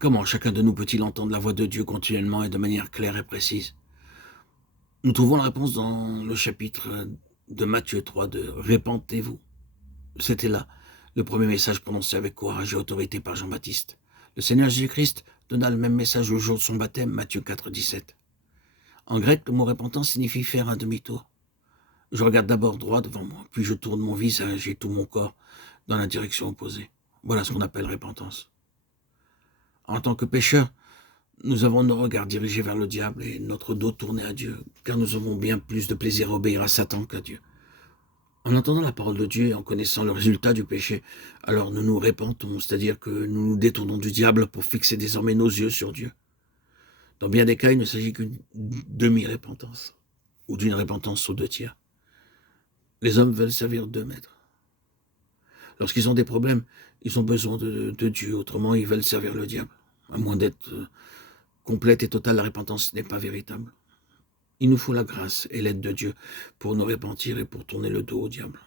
Comment chacun de nous peut-il entendre la voix de Dieu continuellement et de manière claire et précise? Nous trouvons la réponse dans le chapitre de Matthieu 3 de Répentez-vous. C'était là le premier message prononcé avec courage et autorité par Jean-Baptiste. Le Seigneur Jésus-Christ donna le même message au jour de son baptême, Matthieu 4, 17. En grec, le mot repentance signifie faire un demi-tour. Je regarde d'abord droit devant moi, puis je tourne mon visage et tout mon corps dans la direction opposée. Voilà ce qu'on appelle repentance. En tant que pécheurs, nous avons nos regards dirigés vers le diable et notre dos tourné à Dieu, car nous avons bien plus de plaisir à obéir à Satan qu'à Dieu. En entendant la parole de Dieu et en connaissant le résultat du péché, alors nous nous repentons, c'est-à-dire que nous nous détournons du diable pour fixer désormais nos yeux sur Dieu. Dans bien des cas, il ne s'agit qu'une demi-repentance, ou d'une repentance aux 2 tiers. Les hommes veulent servir 2 maîtres. Lorsqu'ils ont des problèmes, ils ont besoin de Dieu, autrement ils veulent servir le diable. À moins d'être complète et totale, la repentance n'est pas véritable. Il nous faut la grâce et l'aide de Dieu pour nous repentir et pour tourner le dos au diable.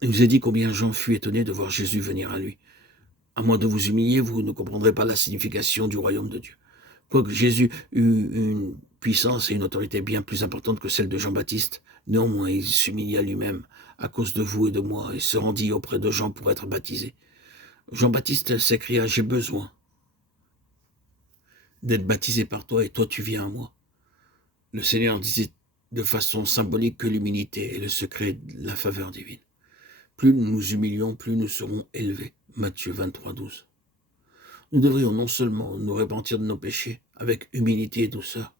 Il nous est dit combien Jean fut étonné de voir Jésus venir à lui. À moins de vous humilier, vous ne comprendrez pas la signification du royaume de Dieu. Quoique Jésus eut une puissance et une autorité bien plus importante que celle de Jean-Baptiste, néanmoins il s'humilia lui-même à cause de vous et de moi et se rendit auprès de Jean pour être baptisé. Jean-Baptiste s'écria « J'ai besoin d'être baptisé par toi et toi tu viens à moi ». Le Seigneur disait de façon symbolique que l'humilité est le secret de la faveur divine. Plus nous nous humilions, plus nous serons élevés. Matthieu 23, 12. Nous devrions non seulement nous repentir de nos péchés avec humilité et douceur,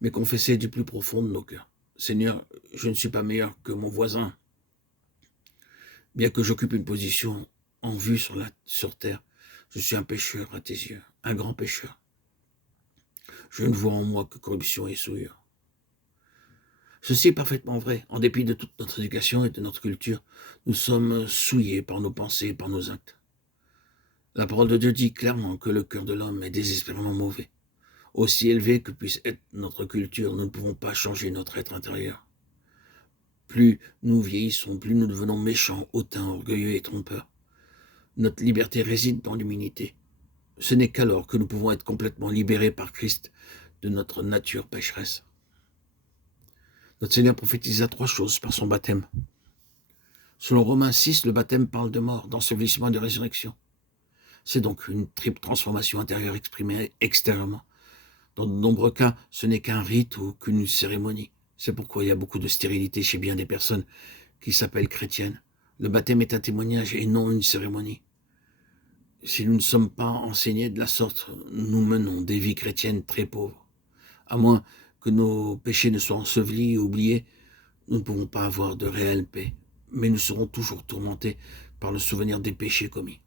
mais confesser du plus profond de nos cœurs. Seigneur, je ne suis pas meilleur que mon voisin. Bien que j'occupe une position en vue sur terre, je suis un pécheur à tes yeux, un grand pécheur. Je ne vois en moi que corruption et souillure. Ceci est parfaitement vrai. En dépit de toute notre éducation et de notre culture, nous sommes souillés par nos pensées et par nos actes. La parole de Dieu dit clairement que le cœur de l'homme est désespérément mauvais. Aussi élevé que puisse être notre culture, nous ne pouvons pas changer notre être intérieur. Plus nous vieillissons, plus nous devenons méchants, hautains, orgueilleux et trompeurs. Notre liberté réside dans l'humilité. Ce n'est qu'alors que nous pouvons être complètement libérés par Christ de notre nature pécheresse. Notre Seigneur prophétisa 3 choses par son baptême. Selon Romains 6, le baptême parle de mort, d'ensevelissement et de résurrection. C'est donc une triple transformation intérieure exprimée extérieurement. Dans de nombreux cas, ce n'est qu'un rite ou qu'une cérémonie. C'est pourquoi il y a beaucoup de stérilité chez bien des personnes qui s'appellent chrétiennes. Le baptême est un témoignage et non une cérémonie. Si nous ne sommes pas enseignés de la sorte, nous menons des vies chrétiennes très pauvres. À moins que nos péchés ne soient ensevelis et oubliés, nous ne pouvons pas avoir de réelle paix, mais nous serons toujours tourmentés par le souvenir des péchés commis.